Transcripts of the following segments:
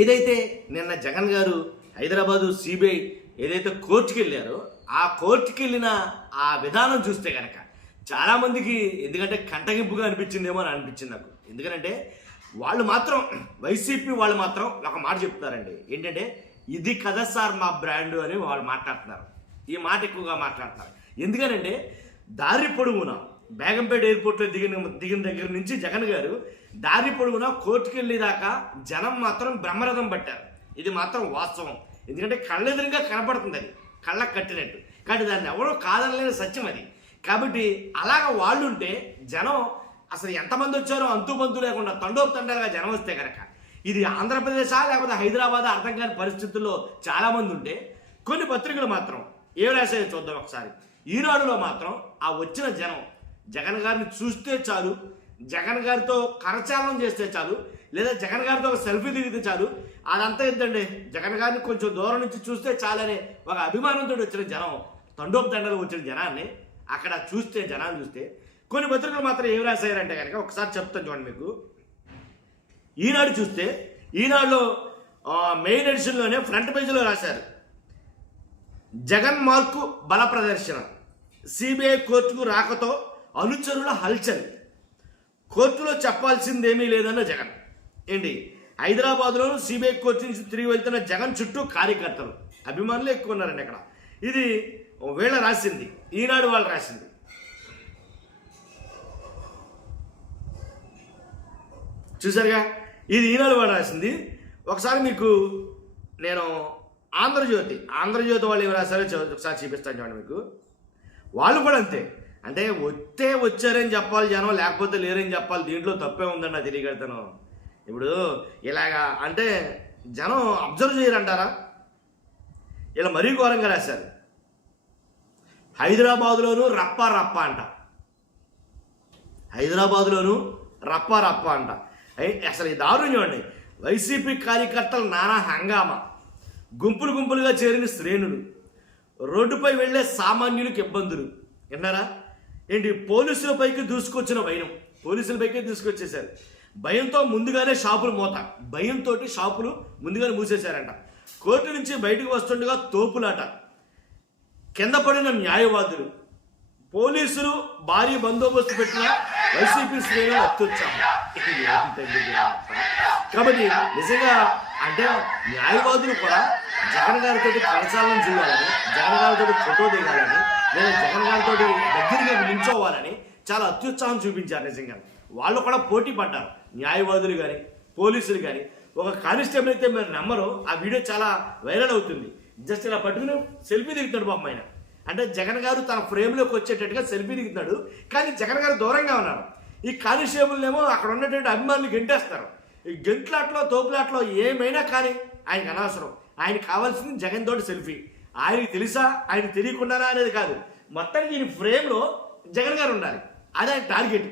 ఏదైతే నిన్న జగన్ గారు హైదరాబాదు సిబిఐ ఏదైతే కోర్టుకి వెళ్ళారో ఆ కోర్టుకి వెళ్ళిన ఆ విధానం చూస్తే కనుక చాలామందికి ఎందుకంటే కంటగింపుగా అనిపించిందేమో అని అనిపించింది నాకు. ఎందుకంటే వాళ్ళు మాత్రం వైసీపీ వాళ్ళు మాత్రం ఒక మాట చెప్తున్నారండి, ఏంటంటే ఇది కదా సార్ మా బ్రాండ్ అని వాళ్ళు మాట్లాడుతున్నారు. ఈ మాట ఎక్కువగా మాట్లాడుతున్నారు. ఎందుకనంటే దారి పొడుగున బేగంపేట ఎయిర్పోర్ట్లో దిగిన దగ్గర నుంచి జగన్ గారు దారి పొడుగున కోర్టుకి వెళ్ళేదాకా జనం మాత్రం బ్రహ్మరథం పట్టారు. ఇది మాత్రం వాస్తవం. ఎందుకంటే కళ్ళెదురుగా కనపడుతుంది, అది కళ్ళకు కట్టినట్టు. కానీ దాన్ని ఎవరో కాదనలేని సత్యం అది. కాబట్టి అలాగ వాళ్ళు ఉంటే జనం అసలు ఎంతమంది వచ్చారో అంతుబంతు లేకుండా తండోపతండాలుగా జనం వస్తే కనుక ఇది ఆంధ్రప్రదేశా లేకపోతే హైదరాబాద్ అర్థం కాని పరిస్థితుల్లో చాలామంది ఉంటే కొన్ని పత్రికలు మాత్రం ఏం రాసాయో చూద్దాం ఒకసారి. ఈనాడులో మాత్రం ఆ వచ్చిన జనం జగన్ గారిని చూస్తే చాలు, జగన్ గారితో కరచాలనం చేస్తే చాలు, లేదా జగన్ గారితో ఒక సెల్ఫీ దిగితే చాలు, అదంతా ఏంటండి జగన్ గారిని కొంచెం దూరం నుంచి చూస్తే చాలనే ఒక అభిమానంతో వచ్చిన జనం, తండోపతండాలు వచ్చిన జనాన్ని అక్కడ చూస్తే జనాన్ని చూస్తే కొన్ని పత్రికలు మాత్రం ఏం రాశారంటే కనుక ఒకసారి చెప్తాను చూడండి మీకు. ఈనాడు చూస్తే ఈనాడులో మెయిన్ ఎడిషన్లోనే ఫ్రంట్ పేజీలో రాశారు, జగన్ మార్కు బల ప్రదర్శన, సిబిఐ కోర్టుకు రాకతో అనుచరుల హల్చల్, కోర్టులో చెప్పాల్సిందేమీ లేదన్న జగన్. ఏంటి హైదరాబాద్లోను సిబిఐ కోర్టు నుంచి తిరిగి వెళ్తున్న జగన్ చుట్టూ కార్యకర్తలు అభిమానులు ఎక్కువ ఉన్నారండి అక్కడ. ఇది వీళ్ళ రాసింది, ఈనాడు వాళ్ళు రాసింది. చూసారుగా, ఇది ఈనాడు వాళ్ళు రాసింది. ఒకసారి మీకు నేను ఆంధ్రజ్యోతి వాళ్ళు ఏమి రాశారో ఒకసారి చూపిస్తాను చూడండి మీకు. వాళ్ళు కూడా అంతే, అంటే వచ్చారని చెప్పాలి జనం, లేకపోతే లేరని చెప్పాలి. దీంట్లో తప్పే ఉందని నాకు తెలియగలుగుతాను. ఇప్పుడు ఇలాగా అంటే జనం అబ్జర్వ్ చేయరంటారా? ఇలా మరీ ఘోరంగా రాశారు. హైదరాబాదులోను రప్ప అంట, హైదరాబాదులోను రప్ప అంట. అసలు ఈ దారుణం చూడండి. వైసీపీ కార్యకర్తలు నానా హంగామా, గుంపులుగా చేరిన శ్రేణులు, రోడ్డుపై వెళ్లే సామాన్యులకు ఇబ్బందులు. విన్నారా? ఏంటి పోలీసులపైకి దూసుకొచ్చిన వైనం, పోలీసులపైకి దూసుకొచ్చేశారు. భయంతో ముందుగానే షాపులు మూత, భయంతో షాపులు ముందుగానే మూసేశారంట. కోర్టు నుంచి బయటకు వస్తుండగా తోపులాట, కింద పడిన న్యాయవాదులు, పోలీసులు భారీ బందోబస్తు పెట్టిన వైసీపీ శ్రేణులు అత్యుత్సాహం. కాబట్టి నిజంగా అంటే న్యాయవాదులు కూడా జగన్ గారితో కరచాలనం చేయాలని, జగన్ గారితో ఫోటో దిగాలని, లేదా జగన్ గారితో దగ్గరగా నిల్చోవాలని చాలా అత్యుత్సాహం చూపించారు. నిజంగా వాళ్ళు కూడా పోటీ పడ్డారు, న్యాయవాదులు కానీ పోలీసులు కానీ. ఒక కానిస్టేబుల్ అయితే మీరు నమ్మరు, ఆ వీడియో చాలా వైరల్ అవుతుంది. జస్ట్ ఇలా పట్టుకుని సెల్ఫీ దిగుతాడు పాపం ఆయన. అంటే జగన్ గారు తన ఫ్రేమ్లోకి వచ్చేటట్టుగా సెల్ఫీ దిగుతున్నాడు, కానీ జగన్ గారు దూరంగా ఉన్నారు. ఈ కానిస్టేబుల్నేమో అక్కడ ఉన్నటువంటి అభిమానులు గెంటేస్తారు. ఈ గెంట్లాట్లో తోపులాట్లో ఏమైనా కానీ ఆయనకు అనవసరం. ఆయనకు కావాల్సింది జగన్ తోటి సెల్ఫీ. ఆయనకి తెలుసా ఆయన తెలియకుండానా అనేది కాదు, మొత్తానికి ఈయన ఫ్రేమ్లో జగన్ గారు ఉండాలి, అది ఆయన టార్గెట్.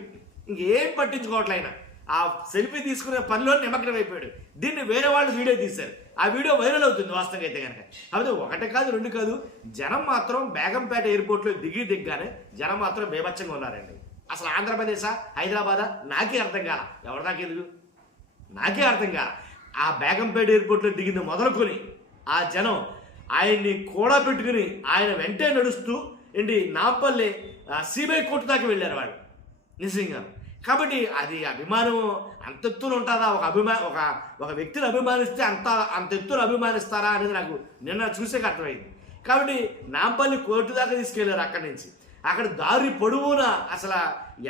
ఇంకేం పట్టించుకోవట్లే ఆయన. ఆ సెల్ఫీ తీసుకునే పనిలో నిమగ్నం అయిపోయాడు. దీన్ని వేరే వాళ్ళు వీడియో తీశారు, ఆ వీడియో వైరల్ అవుతుంది వాస్తవంగా అయితే కనుక. కాబట్టి ఒకటి కాదు రెండు కాదు, జనం మాత్రం బేగంపేట ఎయిర్పోర్ట్లో దిగ్గానే జనం మాత్రం బేభత్సంగా ఉన్నారండి. అసలు ఆంధ్రప్రదేశా హైదరాబాదా నాకే అర్థం కాల, ఎవరి దాకా ఎదుగు నాకే అర్థం కాల. ఆ బేగంపేట ఎయిర్పోర్ట్లో దిగింది మొదలుకొని ఆ జనం ఆయన్ని కూడా పెట్టుకుని ఆయన వెంటే నడుస్తూ ఏంటి నాంపల్లి సిబిఐ కోర్టు దాకా వెళ్ళారు వాళ్ళు నిజంగా. కాబట్టి అది అభిమానం అంత ఎత్తున ఉంటుందా? ఒక వ్యక్తిని అభిమానిస్తే అంత ఎత్తున అభిమానిస్తారా అనేది నాకు నిన్న చూసే అర్థమైంది. కాబట్టి నాంపల్లి కోర్టు దాకా తీసుకెళ్లారు. అక్కడి నుంచి అక్కడ దారి పొడవున అసలు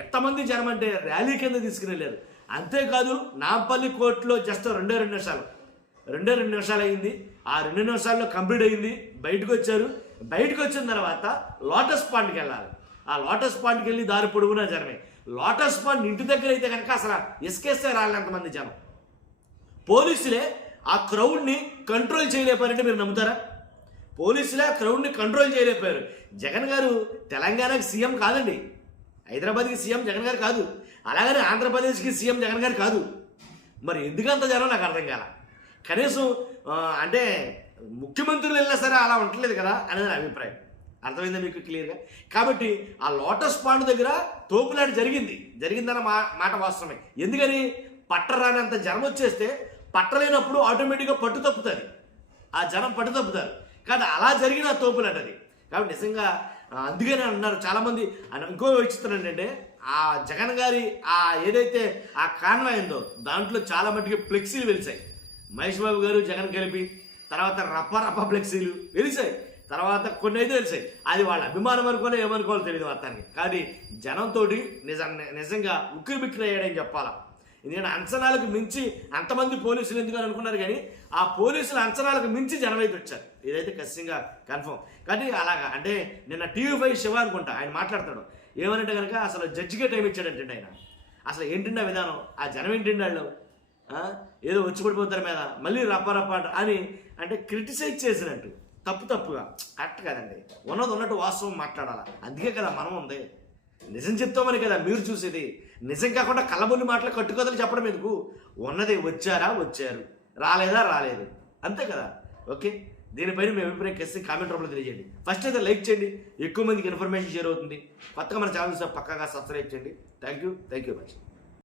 ఎంతమంది జనం అంటే ర్యాలీ కింద తీసుకుని వెళ్ళారు. అంతేకాదు నాంపల్లి కోర్టులో జస్ట్ రెండే రెండు నిమిషాలు అయింది. ఆ 2 నిమిషాల్లో కంప్లీట్ అయింది. బయటకు వచ్చారు. బయటకు వచ్చిన తర్వాత లోటస్ పాండ్కి వెళ్ళాలి. ఆ లోటస్ పాండ్కి వెళ్ళి దారి పొడుగునా జనమే. లోటస్ పాండ్ ఇంటి దగ్గర అయితే కనుక అసలు ఇసుకేస్తే రాలినంతమంది జనం. పోలీసులే ఆ క్రౌడ్ని కంట్రోల్ చేయలేపారంటే మీరు నమ్ముతారా? పోలీసులే ఆ క్రౌడ్ని కంట్రోల్ చేయలేకపోయారు. జగన్ గారు తెలంగాణకి సీఎం కాదండి, హైదరాబాద్కి సీఎం జగన్ గారు కాదు, అలాగని ఆంధ్రప్రదేశ్కి సీఎం జగన్ గారు కాదు. మరి ఎందుకంత జనం నాకు అర్థం కాల. కనీసం అంటే ముఖ్యమంత్రులు వెళ్ళినా సరే అలా ఉండలేదు కదా అనేది నా అభిప్రాయం. అర్థమైందా మీకు క్లియర్గా? కాబట్టి ఆ లోటస్ పాండ్ దగ్గర తోపులాట జరిగిందన్న మాట వాస్తవమే. ఎందుకని పట్టరానంత జనం వచ్చేస్తే పట్టలేనప్పుడు ఆటోమేటిక్గా పట్టు తప్పుతుంది, ఆ జనం పట్టు తప్పుతారు. కానీ అలా జరిగిన తోపులంటది. కాబట్టి నిజంగా అందుకనే అన్నారు చాలామంది. ఇంకో విచిత్రం ఏంటంటే ఆ జగన్ గారి ఆ ఏదైతే ఆ కాన్వాయ్ ఉందో దాంట్లో చాలా మట్టుకి ఫ్లెక్సీలు వెలిసాయి. మహేష్ బాబు గారు జగన్ కలిపి తర్వాత రప్ప ఫ్లెక్సీలు వెలిసాయి. తర్వాత కొన్ని అయితే తెలిసాయి. అది వాళ్ళ అభిమానం అనుకోలే ఏమనుకోవాలో తెలియదు మొత్తానికి. కానీ జనంతో నిజంగా ఉక్కిరి బిక్కిరి అయ్యాడని చెప్పాలా. ఎందుకంటే అంచనాలకు మించి అంతమంది పోలీసులు ఎందుకని అనుకున్నారు, కానీ ఆ పోలీసుల అంచనాలకు మించి జనం అయితే వచ్చారు. ఇదైతే ఖచ్చితంగా కన్ఫర్మ్. కానీ అలాగా అంటే నిన్న TV5 శివ అనుకుంటా ఆయన మాట్లాడతాడు ఏమనంటే కనుక అసలు జడ్జిగా టైం ఇచ్చాడంటే ఆయన అసలు ఏంటిండా విధానం, ఆ జనం ఏంటిండి వాళ్ళు ఏదో వచ్చి పడిపోతారు మీద మళ్ళీ రప్ప అని అంటే క్రిటిసైజ్ చేసినట్టు తప్పుగా. కరెక్ట్ కదండి, ఉన్నది ఉన్నట్టు వాస్తవం మాట్లాడాలా. అందుకే కదా మనం ఉంది, నిజం చెప్తామని కదా మీరు చూసేది. నిజం కాకుండా కళ్ళబొల్లి మాటలు కట్టుకోదని చెప్పడం ఎందుకు? ఉన్నది వచ్చారు, రాలేదు, అంతే కదా. ఓకే, దీనిపైన మీ అభిప్రాయం ఖచ్చితంగా కామెంట్ రూపంలో తెలియజేయండి. ఫస్ట్ అయితే లైక్ చేయండి, ఎక్కువ మందికి ఇన్ఫర్మేషన్ షేర్ అవుతుంది. కొత్తగా మన ఛానల్ పక్కగా సబ్స్క్రైబ్ చేయండి. Thank you much.